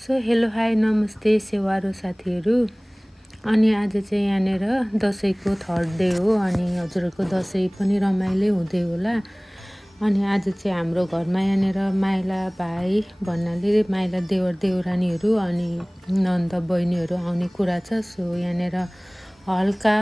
So hello hi नमस्ते सेवारो साथीहरू। अनि आज चाहिँ यहाँनिर दसैँको थर्ड डे हो अनि हजुरहरूको दसैँ पनि रमाइलो हुँदै होला। अनि आज चाहिँ हाम्रो घरमा यहाँनिर माइला भाइ भन्नाले माइला देवर देउरानीहरू अनि नन्द बहिनीहरू आउने कुरा छ। सो यहाँनिर हल्का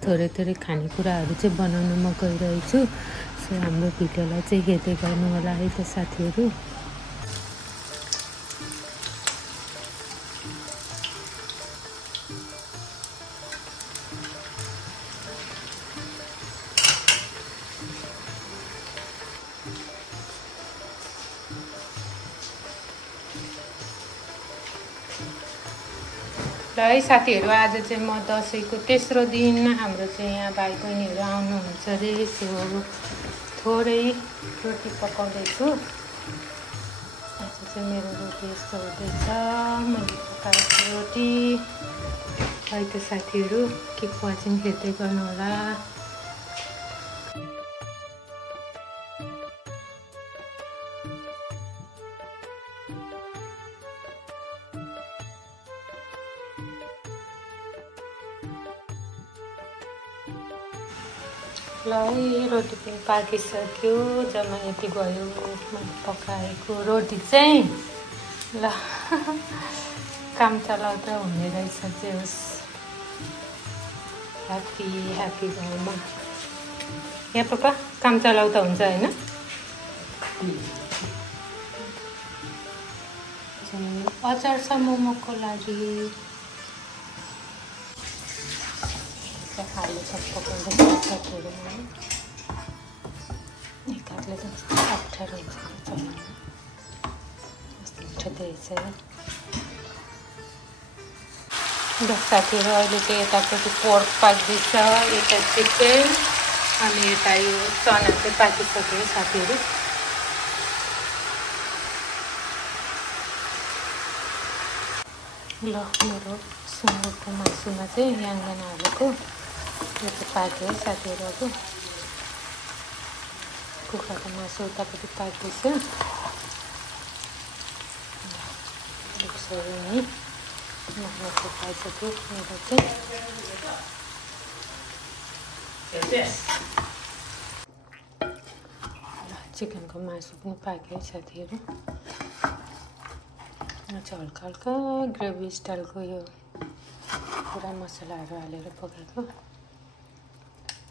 थोरै थोरै खानेकुराहरू चाहिँ बनाउन म गइरहेछु। सो हाम्रो भिडियोलाई चाहिँ हेर्दै गर्नु होला है त साथीहरू। ल है साथीहरू, आज चाहिँ म दसैँको तेस्रो दिन हाम्रो चाहिँ यहाँ भाइ बहिनीहरू आउनुहुन्छ अरे। सो थोरै रोटी पकाउँदैछु। आज चाहिँ मेरो रोटी यस्तो हुँदैछ, मैले पकाएको रोटी है त साथीहरू। किप वाचिङ हेर्दै गर्नु होला। ल है, रोटी पनि पाकिसक्यो। जम्मा यति भयो मैले पकाएको रोटी चाहिँ। ल काम चलाउँदा हुने रहेछ जे होस्। ह्याप्पी ह्याप्पी घरमा यहाँ पापा काम चलाउँदा हुन्छ होइन। अचार छ मोमोको लागि। आलु सब पकाउँदैछ साथीहरू। एक हातले त अप्ठ्यारो हुन्छ चलाउनु, कस्तो मिठो देखेछ। ल साथीहरू, अहिले चाहिँ यतापट्टि पोर्क पाक्दैछ, यता चिकन अनि यता यो चना चाहिँ पाकिसक्यो साथीहरू। ल मेरो सुँगुरको मासुमा चाहिँ याङ्गन हालेको यो चाहिँ पाक्यो है साथीहरू। अब कुखुराको मासु उतापट्टि पाक्दैछ। नि मासु पाइसक्यो मेरो चाहिँ। चिकनको मासु पनि पाक्यो है साथीहरू। चाहिँ हल्का हल्का ग्रेभी स्टाइलको यो पुरा मसलाहरू हालेर पकाएको।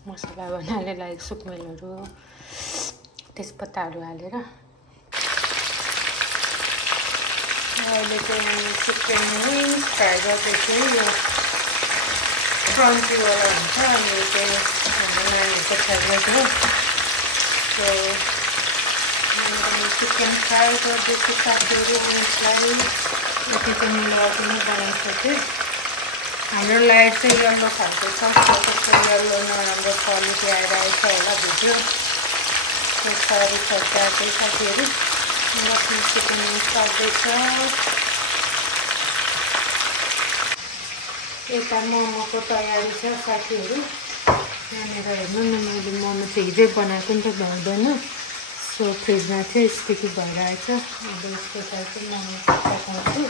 मसला भन्नाले लाइक सुकमेलहरू तेजपत्ताहरू हालेर। अहिले चाहिँ चिकन विङ्स फ्राई गर्दैछु। यो क्रन्चीवाला हुन्छ अनि यो चाहिँ हाम्रो नानीहरूको फेभरेट हो। सो चिकन फ्राई गर्दैछु साथीहरू। विङ्सलाई यति चाहिँ मैले अघि नै बनाइसकेँ। हाम्रो लाइट चाहिँ यल्लो खालको छ। कस्तो यल्लो नराम्रो क्वालिटी आइरहेको छ होला भिडियो। सरी फर्काएको साथीहरू। आफ्नो चिकन विङ्स पाक्दैछ। यता मोमोको तयारी छ साथीहरू। यहाँनिर हेर्नु न, मैले मोमो चाहिँ हिजै बनाएको नि त भर्दैन। सो फ्रिजमा चाहिँ स्टिकी भएर आएछ। अब यसको चाहिँ मोमो पकाउँछु।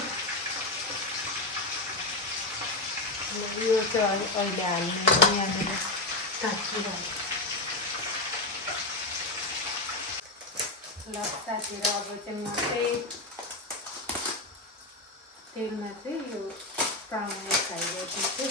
यो चाहिँ अहिले हाल्नु यहाँनिर ताकिरहेको। ल साथीहरू, अब चाहिँ म चाहिँ तेलमा चाहिँ यो प्राउन फ्राई गरिदिन्छु।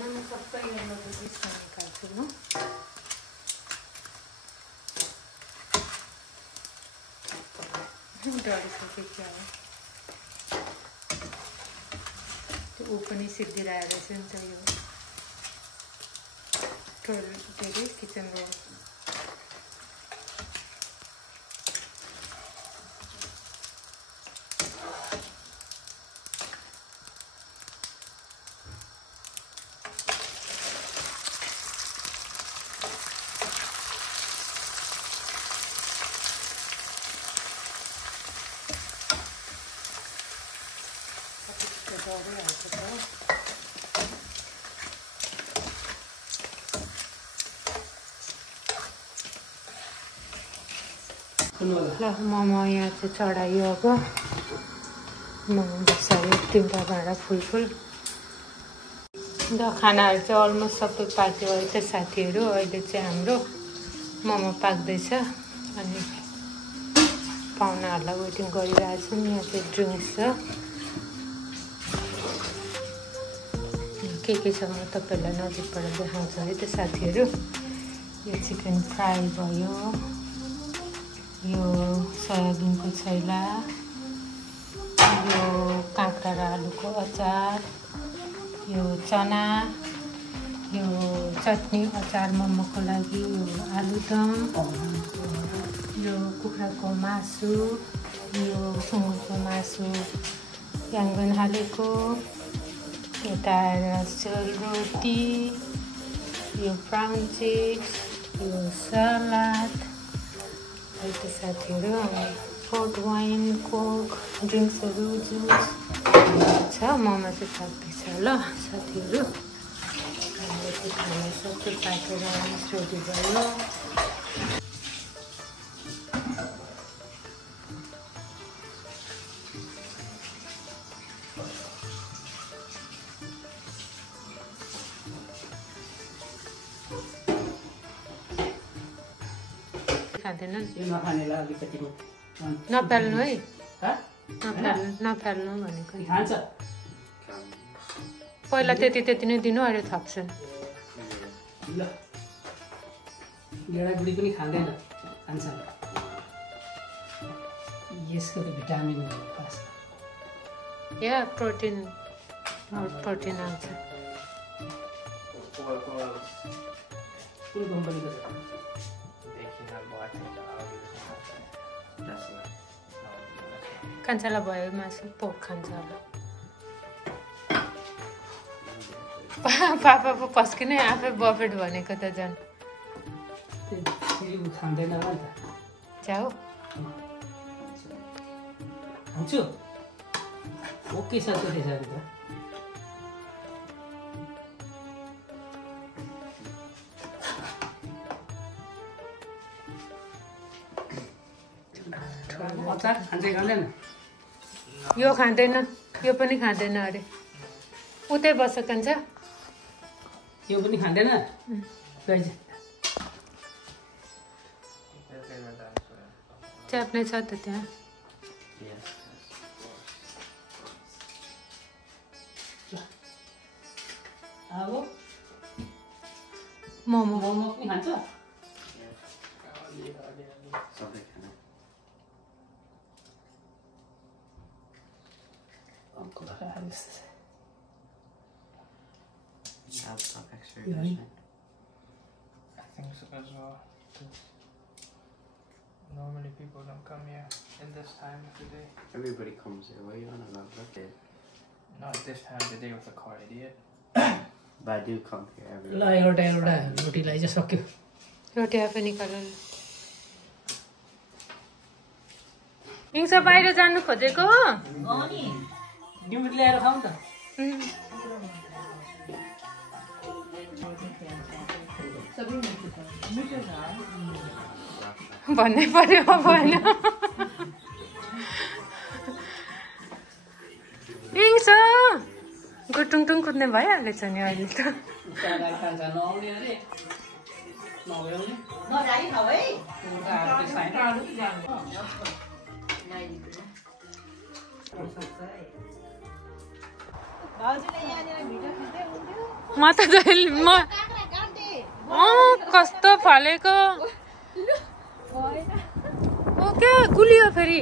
म सबै यहाँको डिसमा निकाल्छु म। डढिसक्यो क्या हो त्यो। ऊ पनि सिद्धिरहेको रहेछ नि त यो टोइलेट के अरे किचन रोड। ल मोमो यहाँ चाहिँ चढायो अब मोमो बसायो 3वटा भाँडा फुल ल खानाहरू चाहिँ अलमोस्ट सबै पाक्यो है त साथीहरू अहिले चाहिँ हाम्रो मोमो पाक्दैछ अनि पाहुनाहरूलाई वेटिङ गरिरहेछौँ यहाँ चाहिँ ड्रिङ्क्स छ के छ म तपाईँहरूलाई नजिकबाट देखाउँछु है त साथीहरू यो चिकन फ्राई भयो यो सोयाबिनको छैला यो काँक्रा र आलुको अचार यो चना यो चटनी अचार मोमोको लागि यो आलुदम यो कुखुराको मासु यो सुँगुरको मासु याङ्गन हालेको यता सेलरोटी यो ब्राउन चिप्स यो सलाद है त साथीहरू अनि फोर्ट वाइन कोक ड्रिङ्क्सहरू जुस छ मोमो चाहिँ पाक्दैछ ल साथीहरू हामीले चाहिँ खाना सबै पाकेर रेडी भयो खाँदैनन् नफाल्नु है नफाल्नु भनेको पहिला त्यति नै दिनु अहिले थप्छन् बुढी पनि खाँदैन खान्छ यसको त भिटामिन या प्रोटिन आउँछ कुन कम्पनीको छ कान्छाला भयो मासु पोक खान्छ होला पापा पो पस्किने आफै बफेट भनेको त झन् खाँदैन जाऊ खान्छु ओके छ त्यसो त अचार खान्छ खाँदैन यो खाँदैन यो पनि खाँदैन अरे उतै बस्छ कान्छ यो पनि खाँदैन च्याप्ने छ त त्यहाँ अब मोमो पनि खान्छ Extra yeah. I think so as well. Normally people don't come here at this time of the day. Everybody comes here. Why are you on about that? Not at this time of the day with a car, idiot. But I do come here every ल एउटा रोटीलाई चाहिँ सक्यो रोटी आफै निकाल हिंसा बाहिर जानु खोजेको डिम्बुट ल्याएर खाऊ त भन्नै पर्यो अब होइन हिंस गुटुङटुङ कुद्ने भइहालेछ नि अहिले त म त कस्तो फलेको ओ क्या गुलियो फेरि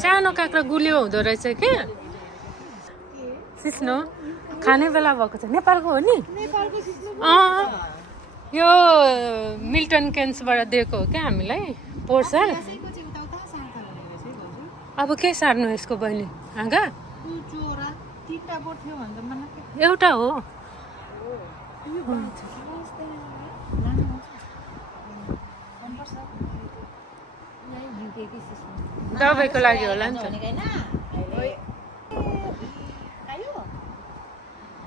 सानो काँक्रा गुलियो हुँदो रहेछ क्या सिस्नो खाने बेला भएको छ नेपालको हो नि यो मिल्टन केन्सबाट दिएको हो क्या हामीलाई पोर्सल अब के सार्नु यसको बहिनी हाँगा एउटा हो दबाईको लागि होला नि त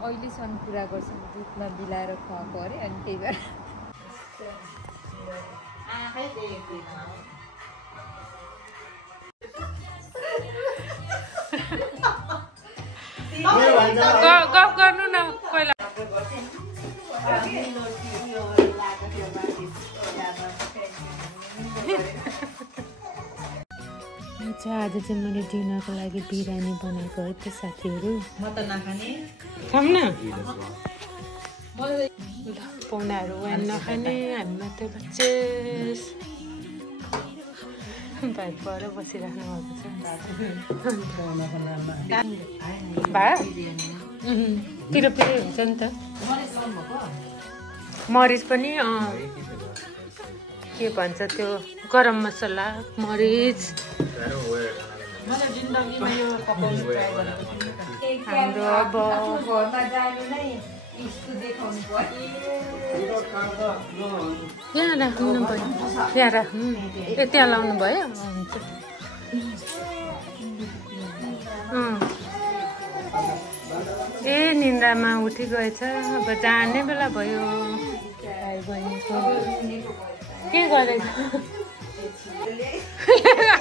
अहिलेसम्म पुरा गर्छन् दुधमा बिलाएर खुवाएको अरे अनि त्यही भएर गफ गर्नु न पहिला आज चाहिँ मैले डिनरको लागि बिरयानी बनाएको है त्यो साथीहरू म त नखाने खाऊँ न पाहुनाहरू वाइन नखाने हामी मात्रै बच्चेस भाइ पर बसिराख्नु भएको छ भात पिरो पिरो हुन्छ नि त मरिच पनि के भन्छ त्यो गरम मसला मरिच हाम्रो अब घरमा जानु नै यस्तो देखाउनु पर्यो यहाँ राख्नु न भयो त्यहाँ राख्नु ए त्यहाँ लाउनु भयो हुन्छ ए निन्द्रामा उठी गएछ अब जाने बेला भयो भाइ बहिनीको के गरेछ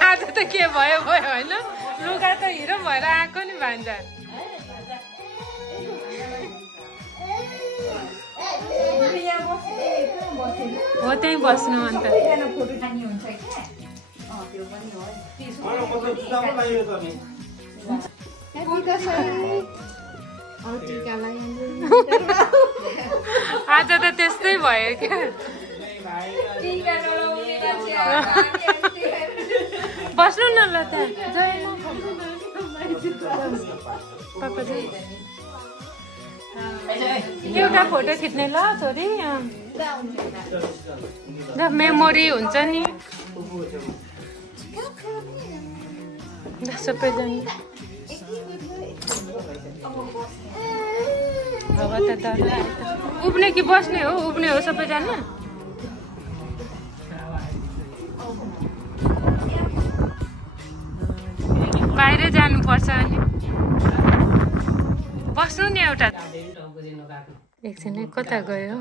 आज त के भयो भयो होइन लुगा त हिरो भएर आएको नि भान्जा हो त्यहीँ बस्नु अन्त आज त त्यस्तै भयो क्या बस्नु न ल त एउटा फोटो खिच्ने ल छोरी मेमोरी हुन्छ नि सबैजना अब त उब्ने कि बस्ने हो उब्ने हो सबैजना बाहिर जानुपर्छ अनि बस्नु नि एउटा एकछिन कता गयो